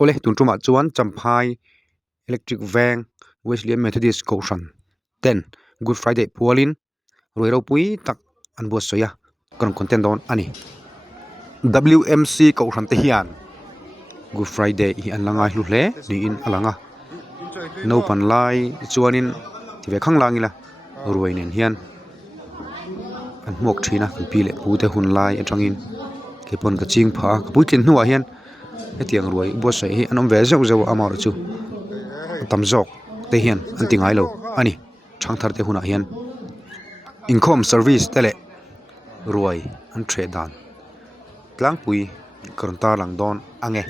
ole tun tuma chuan champhai electric veng Wesleyan Methodist Goshan 10 Good Friday pualin roiro pui tak an buat soya content don ani WMC Goshan te hian Good Friday hi an langai hlu hle ni in alanga no pan lai chuanin tive khang langila ruainen hian an mok thina kan pi le pu te hun lai atangin ke pon ka ching pha ka puitin hnuwa hian etiang ruai bo sai hi anom ve zau zau amar chu tam jok te hian an tingai lo ani thangthar te huna hian income service tele ruai an thre dan tlang pui karonta lang don ange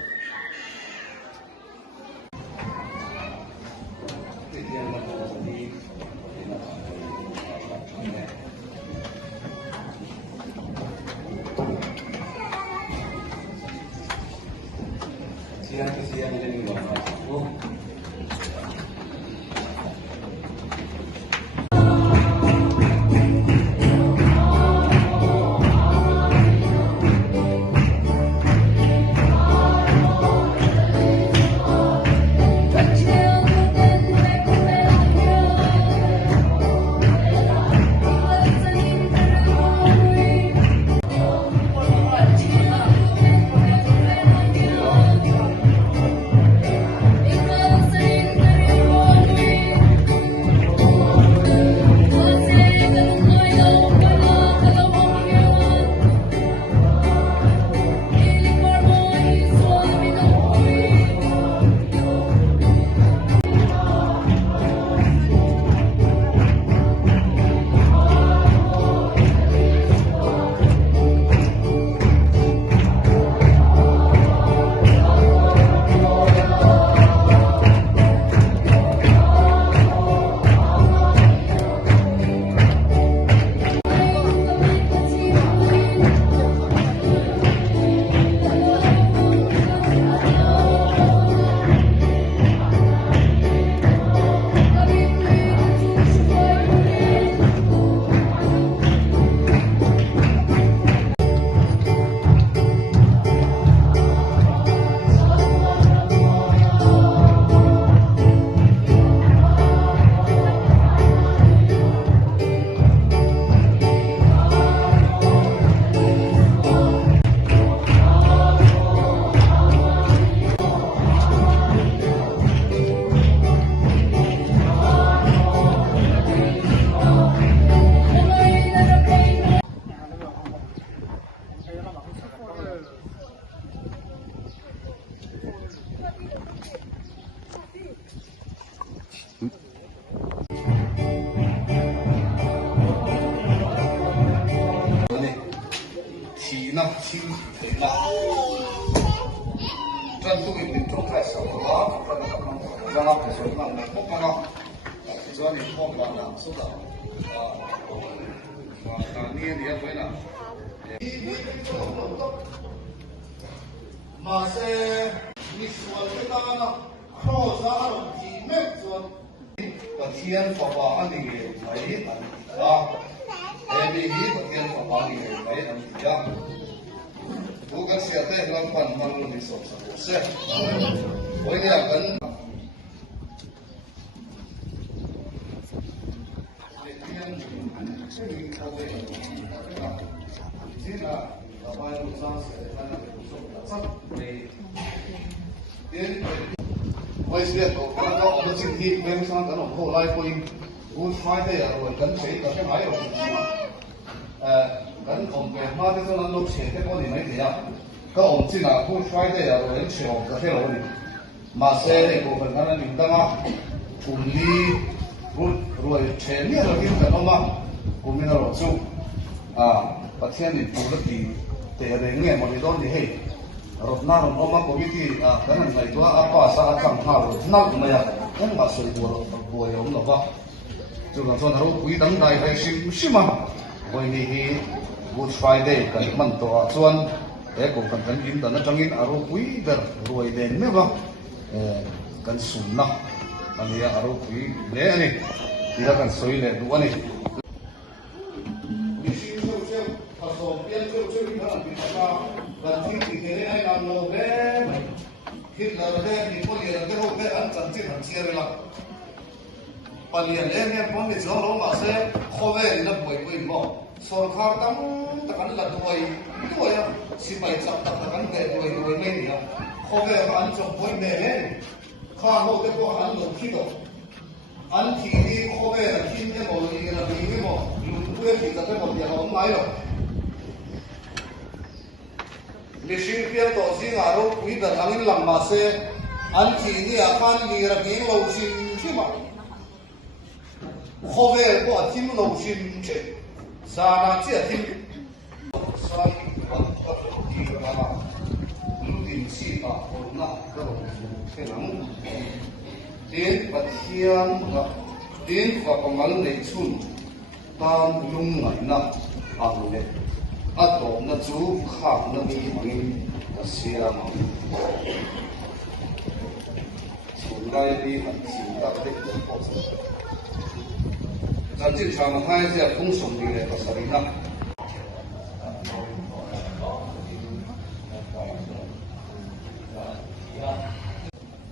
Good Friday rồi gần chế có cái máy rồi gần còn về mà cái nó lúc chế cái con gì mấy thì à cái ông chỉ là Good Friday rồi gần chế ông cái rồi mà xe này của mình nó mình đang cùng đi rồi chế nhiều rồi cái nó mà cùng mình rồi chú và thiên thì chủ lực thì để nghe một cái đó thì hay rồi na rồi ông mà có cái gì cái này tôi apa sa chẳng thà rồi na cũng này không mà sửa bùa giống nó vậy chúng ta nói quý đấng đại hay sim mà bởi vì Good Friday cái mình tổ chuan để cùng phần in đó nó trong in aro quý der rồi đến nữa không cái sủng na anh ấy aro quý để này thì là cái soi này đúng không này kan ti ta kan ti ti ke ai nam lo be Hitler de ni ko ye de ho be an chan chi han chi la palian le ne pon ni zo ro ma se khove na boi boi mo sorkar tam ta kan la duai duai ya si mai chap ta kan ke duai duai me ni ya khove an chok boi me he kha ho te ko han lo ki do an thi ni khove na kin ne mo ni na bi ni mo lu tu e ki ta te mo ya ho mai lo li shin pia to sing aro pui da angin lam ma se an thi ni a kan ni ra bi lo shin chi ma khove ko atim lo shin che sa na chi atim sa pa pa ki ra ma lu din chi pa ko na ko ke nang din pathian ga din fa pamal nei chun tam lung ngai na ang le ato na chu khak na mi mangin asia ma chulai bi han chin ta de ko咱经常看一些风俗的那个啥的呢。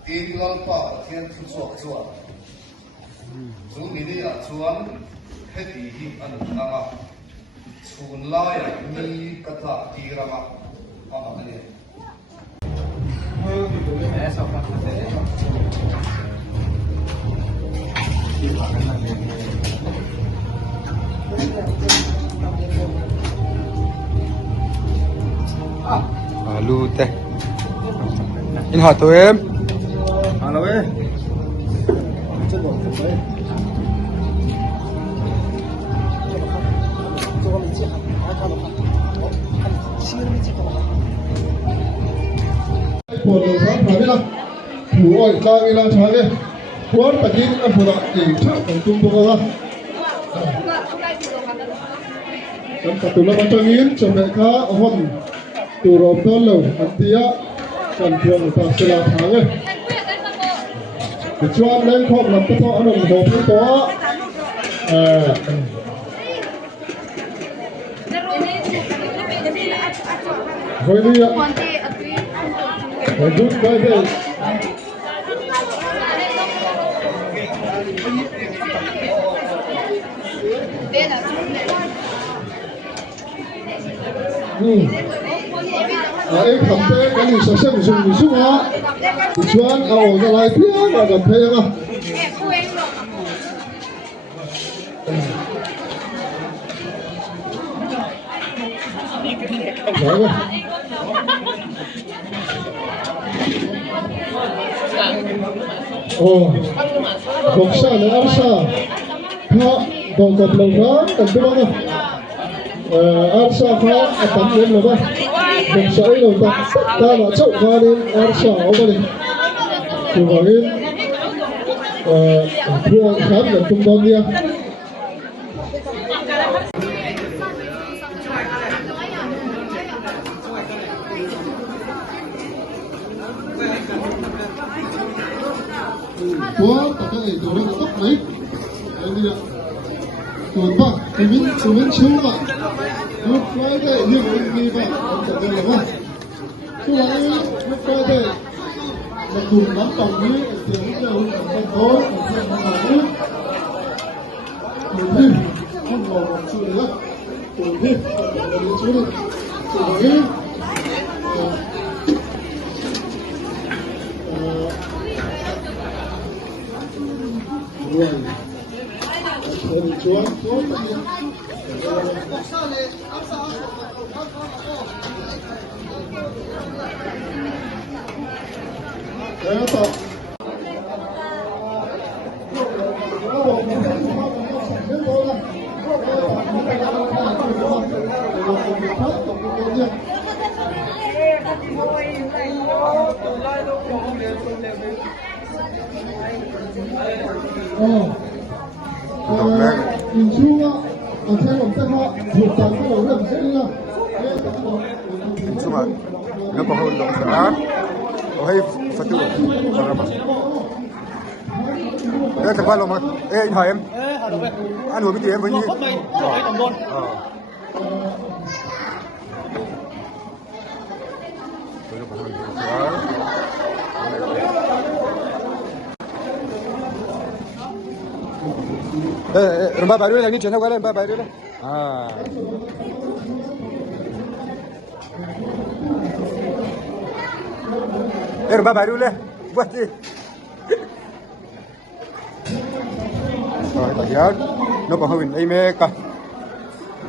第一个把天出做做，做你的呀，做完，还第一安那个，出来呀，你个他第一个嘛，妈妈那里。Alu teh. In hot to em. Hello em. Phổ thông sáng phải biết không? Thủ ỏi ca cái lan sáng ấy, quán phải đi cái phổ thông để chắc còn chung tôi ra. Chúng ta tụi nó bắt đầu nghiến cho mẹ cá ở hòn tụi rộp đó lâu ăn tía cần thường ta sẽ làm tháng ấy. Để cho anh lên không làm cái thọ nó một cái đó. Thôi đi ạ. Phải rút cái đây. Em cầm tay cái gì sẽ xem dùng gì xuống á. Thì chuan ao ra lại phía là cầm tay mà. Rồi. Bọc sa là áo sa. Ha, bọc cặp lồng đó, cầm cái đó. Áo sa phá, tắm lên là ba. Bọc sa ấy lồng ta, ta là chậu qua lên áo sa áo ba đi. Thì vào lên, thua khám là trung tâm nha. Của tất cả những đồ nó tóc mấy, đây đi ạ. Tuần ba, tụi mình chiếu mà, lúc quay đây như mình đi vào, tất cả đây là ba. Chú lại lúc quay đây, là cùng lắm tổng lý, tiếng đều thành phố, thành phố là nước. Tụi mình không ngồi một chú nữa, tụi mình là đi chú được, tụi mình rồi rồi chuan chuan đấy tập nhìn chung á, ở trên lòng xe họ thuộc toàn cái lối đầm sẽ đi nào. Cuma ngapa kau dong serat? Oh hey satu berapa? Chẳng qua mà. Ê anh hỏi em. Ăn uống cái gì em với gì? Tôi có hàng rumah baru lagi channel kalian rumah baru lah. Rumah baru lah. Buat ni. Rồi, tagian. Nó còn hơn ai mẹ cả.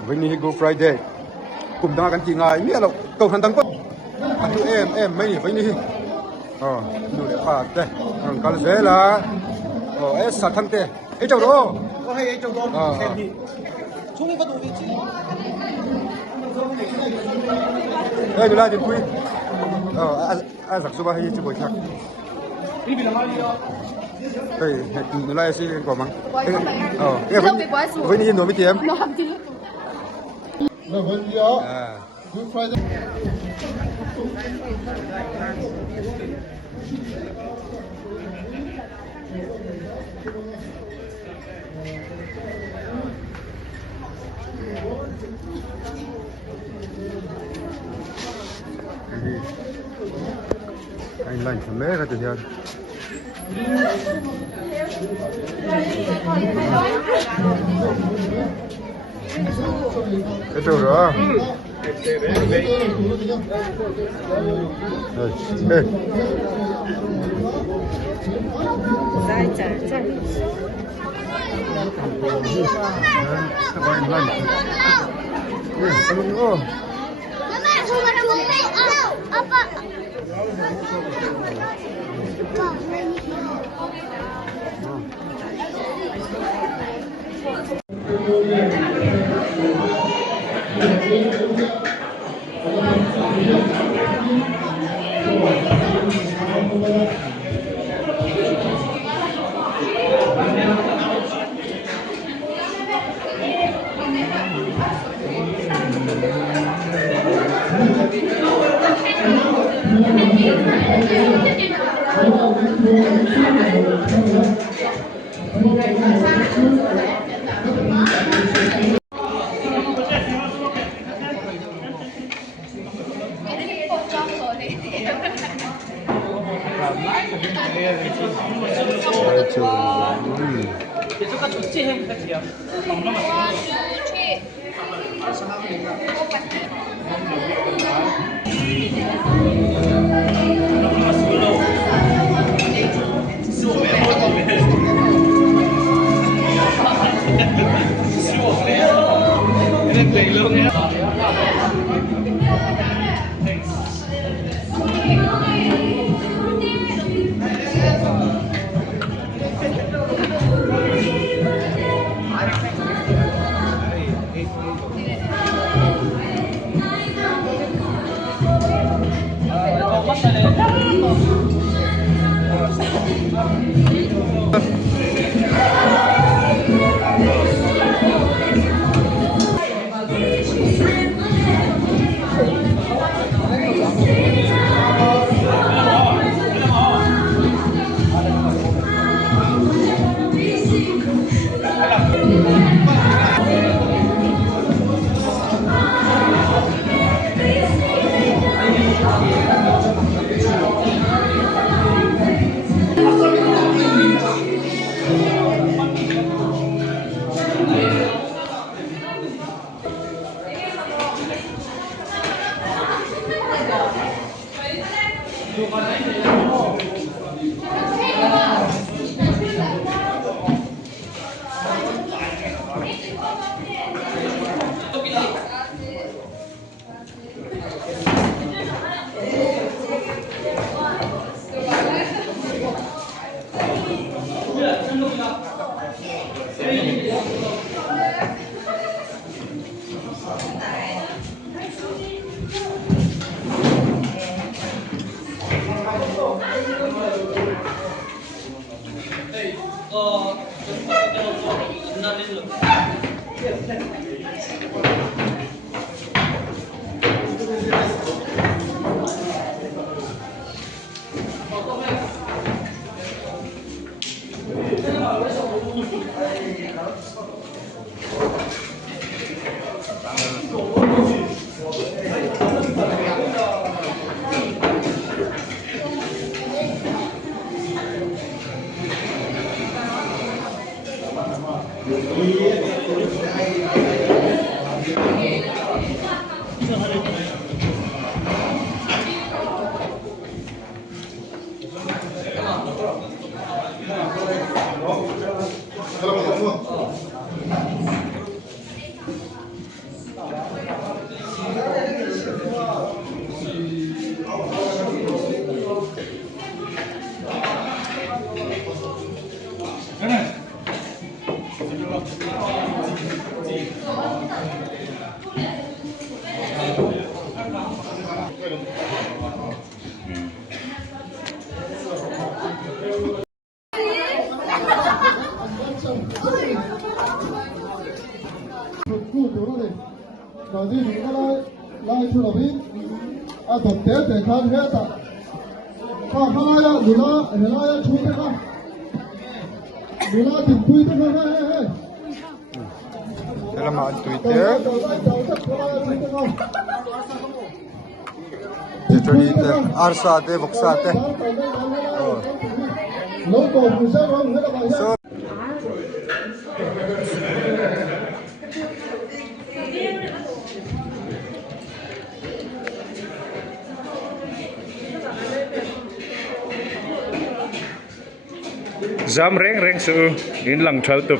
Với ni Good Friday. Cùng taกันกี่งายเนี่ยเราcầu hành tăng quốc. Em mấy với ni. Đủ để phạt đây. Còn cái dễ là sát thăng tê. Ấy chỗ đó. có hay trong đó xem thì chúng có đủ vị trí đây là điện quy ai giặc số ba hay chưa bồi chắc đi vì là mai đi đâu đây nó lại xí có măng với với nhìn nó mới tiêm là vấn đề Good Friday anh lành thầm mế ra từ giờ cái chỗ đó đây đây các bạn lành 예전과 좋지 해 부탁드려 Khu chỗ đó đi. Rồi đi thì nó lại cho nó biết. À tập té để khăn hết à. Khăn lại thì nó chui thế không? Thì nó tìm chui thế không? Đây là mạng Twitter. Literally, Arsa te, Voxa te. So, Jam reng reng su in lang thal tup.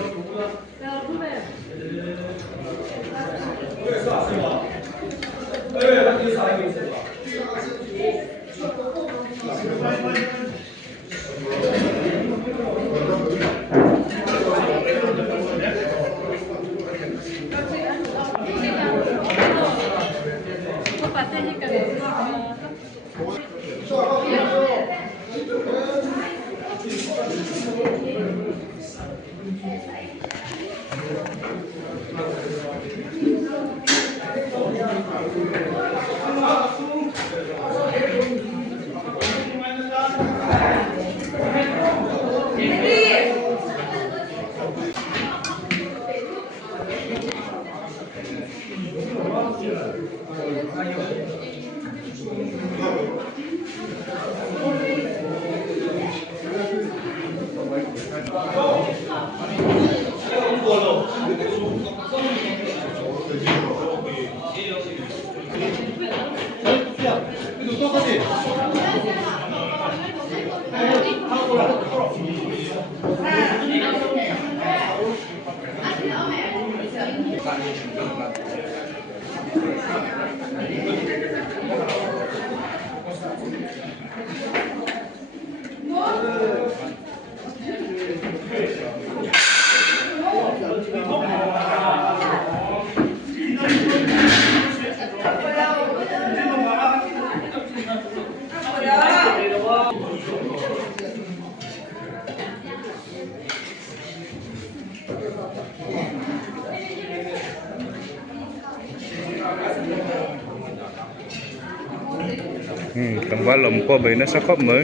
Tầm ba lồng qua bể nó sẽ khóc mới.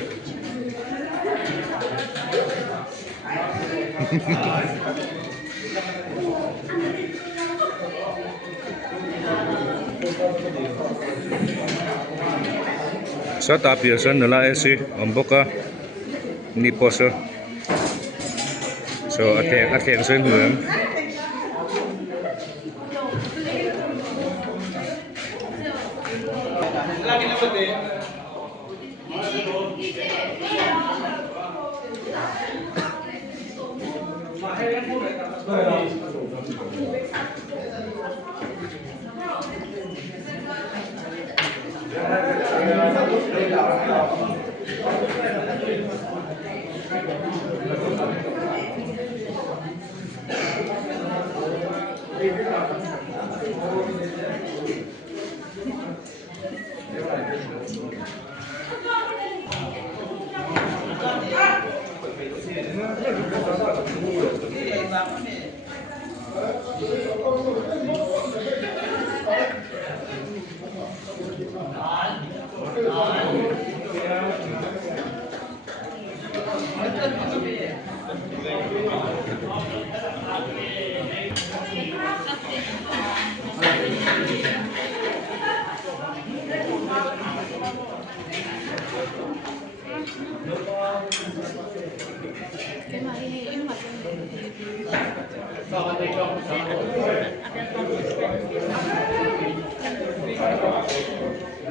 Sa tapiasan nila esi amboka ni poso. So atheng sen huam.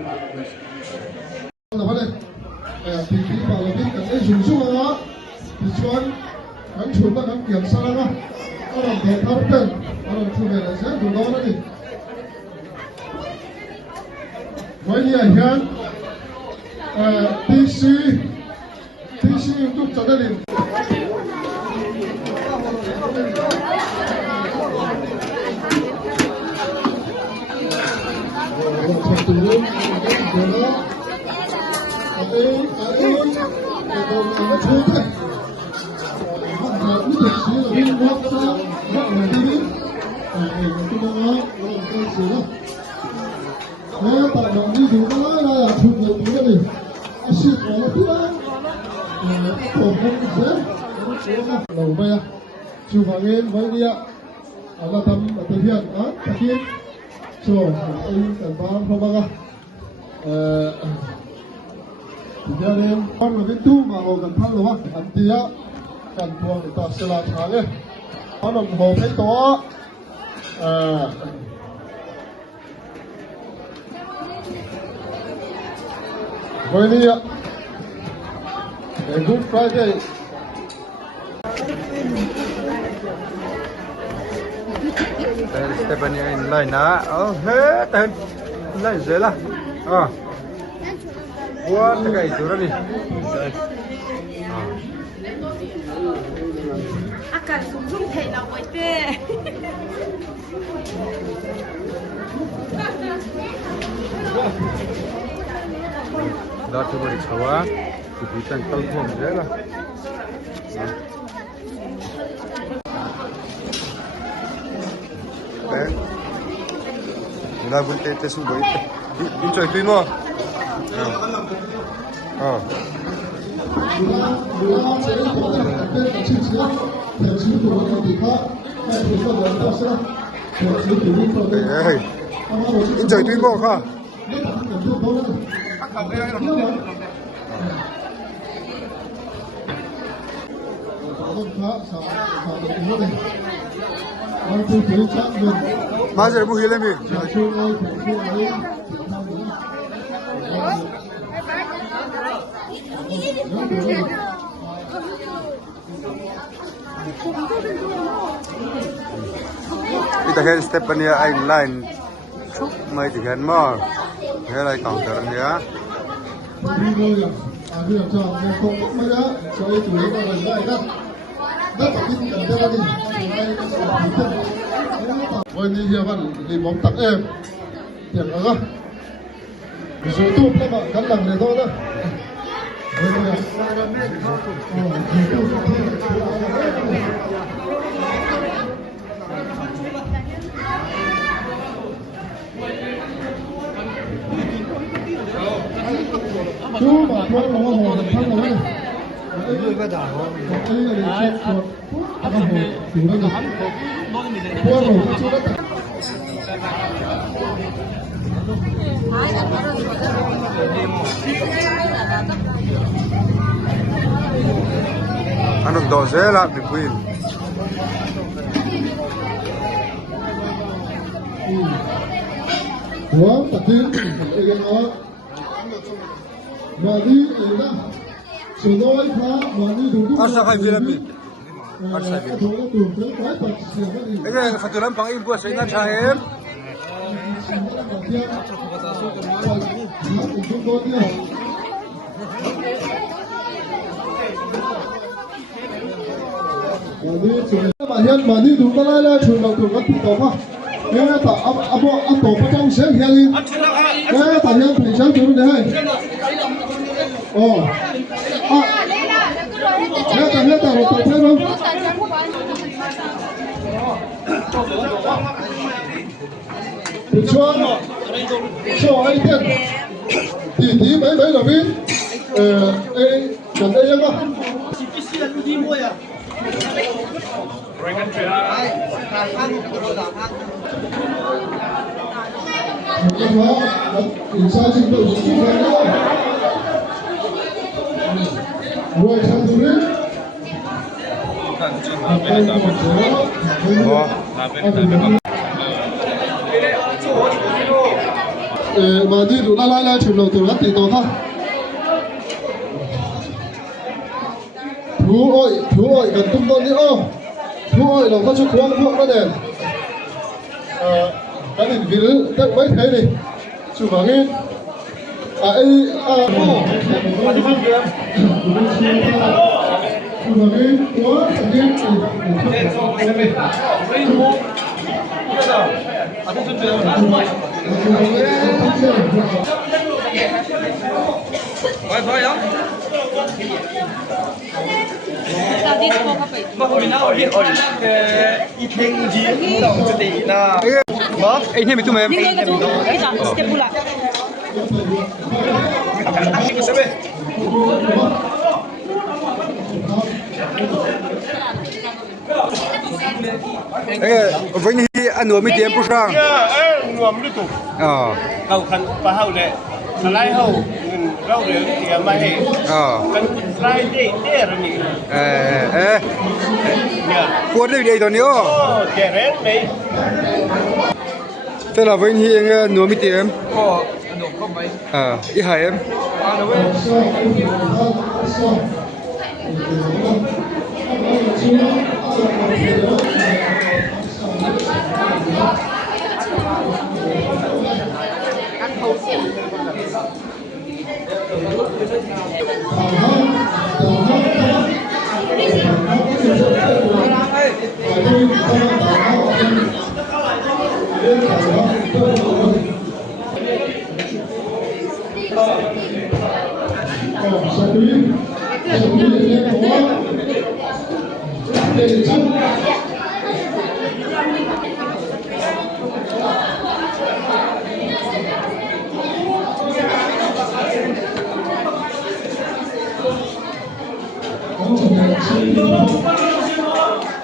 là vấn đề thì khi vào là biết cái dùng xuống đó thì chuan gắn chuột nó gắn kiểm soát nó làm thể thao tên nó làm chủ về là sẽ dùng đó đi với như ảnh hiện TC YouTube cho đây tại đồng đi chúng ta là chụp được cái này, xịt vào nó tít tổ không dễ, đầu về, chụp vào lên với đi ạ, là tầm thực hiện đó, thực hiện, rồi anh cảnh báo không bao giờ, thì ra đây con là bên tu mà hồ cần thăng đúng không, anh tia, cần buông để ta sẽ làm sáng lên, nó đồng hồ thấy to, với đi ạ, Good Friday. Đây Stephanie anh lại ná, hết tên lại dễ là, quá cái chỗ đó đi. 아까 송송태 나고 있대. Đó thì mới xấu á, thì bị tăng tàu thuồng dễ là. Đấy, người ta vẫn tê xuống với, đi chơi phim không? Đấy, đi chơi phim không hả? Mà giờ buổi lên mình. Kita hen Stephanie anh line mai thì hen mà thế này còn chờ nữa. Bây giờ cho nên không mới đó cho chủ yếu là cái đó rất là tin cẩn thận đi với như giờ bạn đi bóng tặng em tiền đó rồi tụt các bạn cắn lần này thôi đó chú mà thôi nó hồ được thân rồi đây cái đảo đây là để chuột ăn hồ chủ nó được qua hồ chú đã Ăn được đồ dễ là bị quên. Ủa, tập tin, cái nó mà đi là số nói phá mà đi đủ Ăn sao hay vì làm gì? Ăn sao vì đủ đủ tới cái tập sự cái cái này phải từ làm bằng im của sinh ăn trái em. mà hiện mà đi đủ cái này là chủ đầu tư các tổ ha nghe ta abo tổ phát trong sáng hiện đi nghe ta hiện thì sáng chủ đây nghe ta rồi tổ thế không thì cho ai tiền thì tí mấy là biết gần đây không cái đó thì sao trình độ của chúng ta nữa rồi sang thứ đấy mà đi đủ la la chuyển đầu từ đất thì to khác thú ơi gần tung tôn đi ô thú ơi lòng có chút khoang khoang đó đèn cái này vì tất mấy thế này chú bảo nghe anh em tụi em với như anh nuôi mấy tiền bút sang nuông đi tụ à hậu khăn và hậu lệ lại hậu rau rửa thì mà hệ khăn lại để rồi nhỉ cuốn đây rồi nữa trẻ rén đấy thế là với như nuôi mấy tiền ít hai em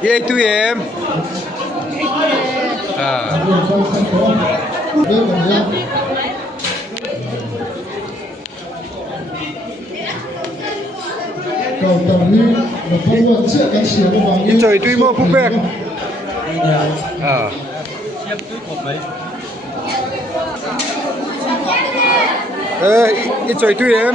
Vậy tụi em đi chơi tụi mua phúc bẹc ít chơi tụi em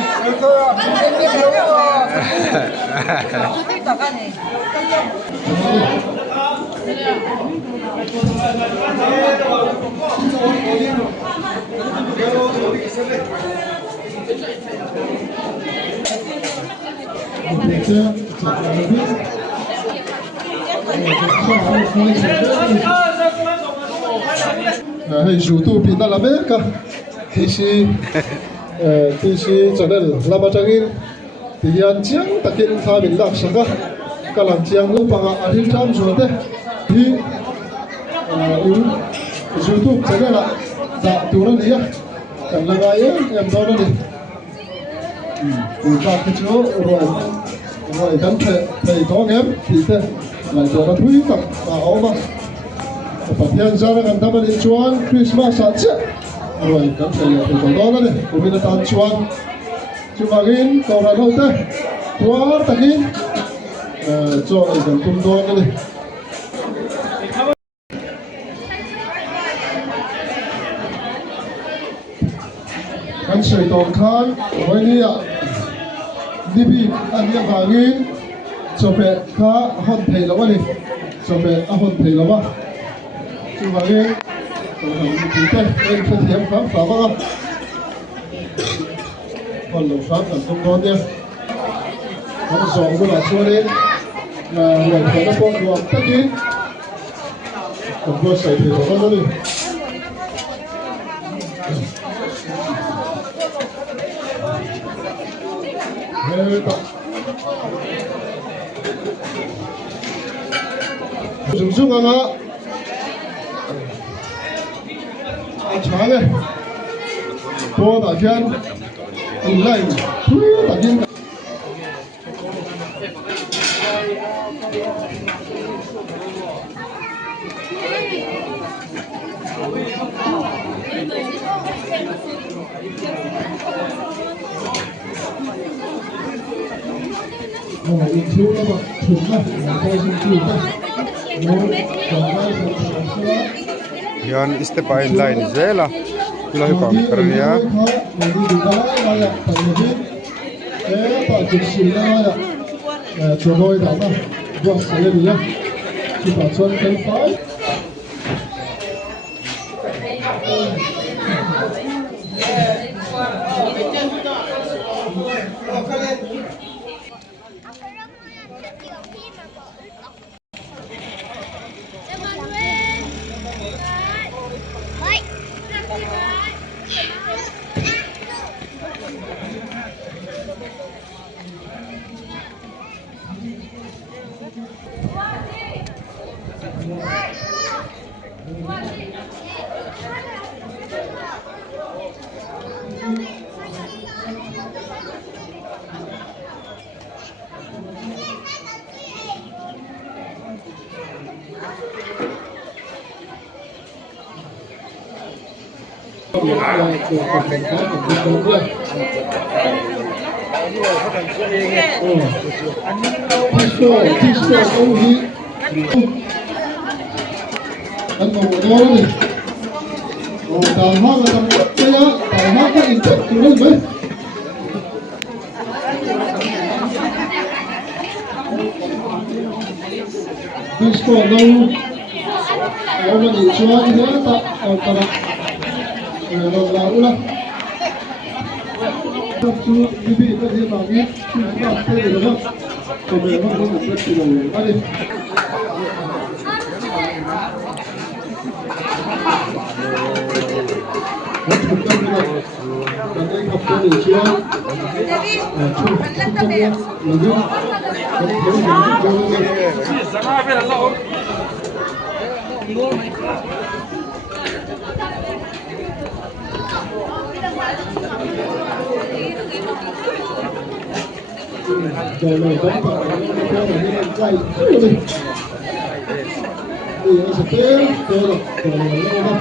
hay chủ tu bị ta làm hết cả thì cho nên làm bao nhiêu thì anh chiang ta kiện tha mình làm sao cả làm chiang lúc bằng anh đi tham rồi đấy thì YouTube cho nên là dạ tu nó đi á cần là cái em đâu nó đi ta cái chỗ rồi cần thầy có em thì thế lại cho nó thúi tập bảo mà và thiên gia là cần ta đi chuan Christmas sát chứ rồi cần thầy có đó nó đi của mình là tan chuan chú bà gin cầu ra đâu thế quá ta gin cho cần tung đó nó đi anh sợi tòng khan với đi ạ đi bị anh đi vào gin cho bé khá hòn thầy lâu đi cho bé hòn thầy lâu á chú bà gin cầu hàng tí thế em phân thiếm khám phá vào còn lồng pháp cần tung đó nha hắn dọn của là xua đến người phải nó con ruộng tất nhiên còn vừa xảy thì của nó đi dùng xuống ăn á chán này cô đã khen anh lại đã khen in thiếu nó bật thủng này coi xin chịu này nó còn đây là Yan step by line zela Ila hi kam karania. Nanti juga layak tadi. Pak Jepsi layak. Jokowi datang. Buat saya dia. Kita cuan qualify. Anh một bộ đôi này. Đào hoa là tầm quất đây á. Đào hoa các hình thức từ đây mấy. Disco đâu. Ông là đi chua đi nữa ta. Ta đã. Rồi là u lắm. Chú đi bị cái gì mà biết. Chú làm thế được không? Còn về nó không được cái gì rồi. Đi. Rồi này có phải là như là quay đi. Thì nó sẽ tới rồi này nó không.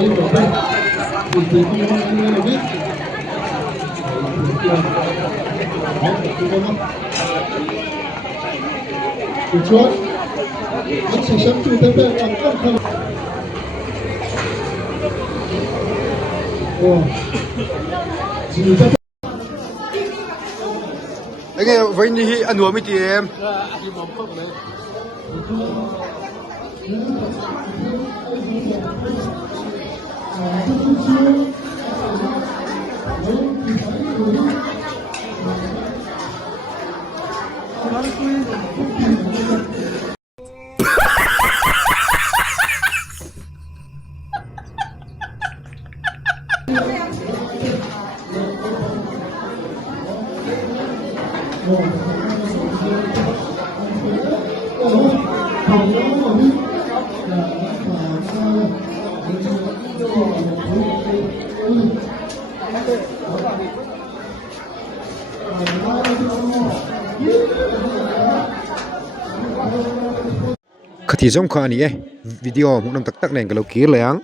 Đi vào đây. Thì không có biết. Được chưa? Nó sẽ sắp chịu tới đây làm không không. Chỉ cho Anh nghe với ni hi anh mi ti em. Khati zong kha ni e video mu nam tak tak nen ka lo ki leang